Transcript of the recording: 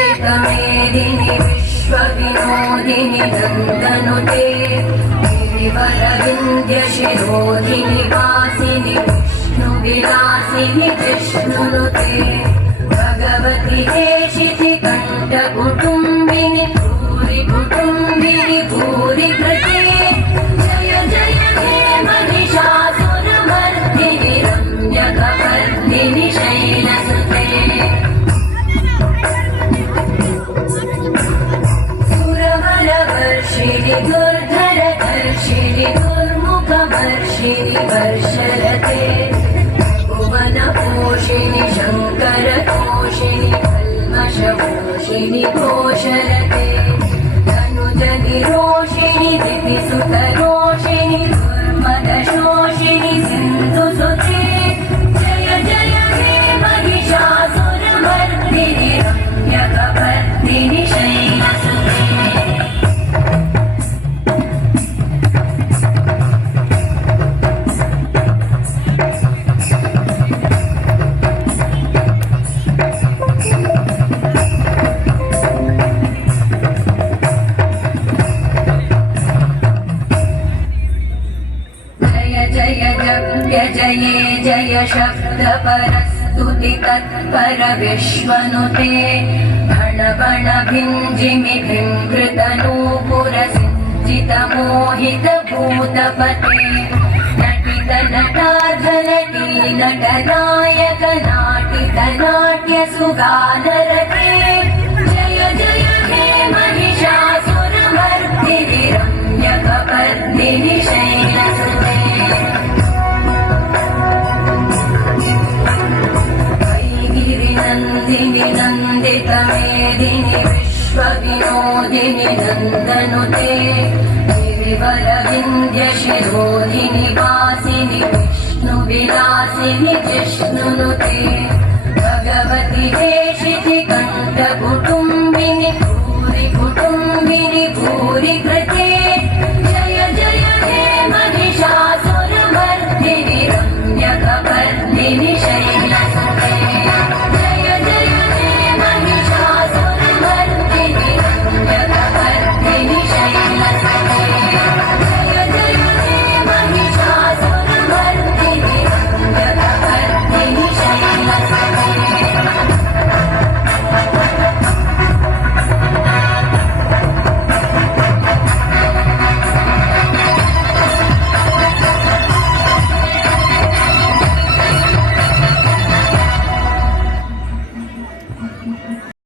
नन्दितमेदिनि विश्वविनोदिनि नन्दनुते गिरिवरविन्द्यशिरोधिनि वासिनि विष्णुविलासिनि विष्णुनुते भगवति हेशिति कण्ठकुटुम्बिनि भूरि कुटुम्बिनि भूरि कृते जय जय हे महिषासुरमर्दिनि रम्यकपर्दिनि शैलसुते सुरवरवर्षिणि दुर्धरधर्षिणि दुर्मुखवर्षिणि वर्षरते भुवनपोषिणि शङ्करतोषिणि कल्मषपोषिणि घोषरते धनुजनिरोषिणि दितिसुतरोषिणि दुर्मदशोषिणि सिन्धुसुते जय जय हे महिषासुरमर्दिनि रम्यकपर्दिनि शैलसुते जये जय शब्दपरस्तुति तत्पर विश्वनुते भण भिञ्जिमि भिङ्कृतनूपुरसिञ्चितमोहितभूतपते नटित नटार्धनटी नटनायक नाटित नाट्यसुगानरते जय जय हे महिषासुरमर्दिनि रम्यकपर्दिनि शैलसुते नन्दिनि नन्दितमेदिनि विश्वविनोदिनि नन्दनुते गिरिवरविन्द्यशिरोधिनि वासिनि विष्णुविलासिनि जिष्णुनुते भगवति हेशिति कण्ठकुटुम्बिनि भूरि कुटुम्बिनि भूरि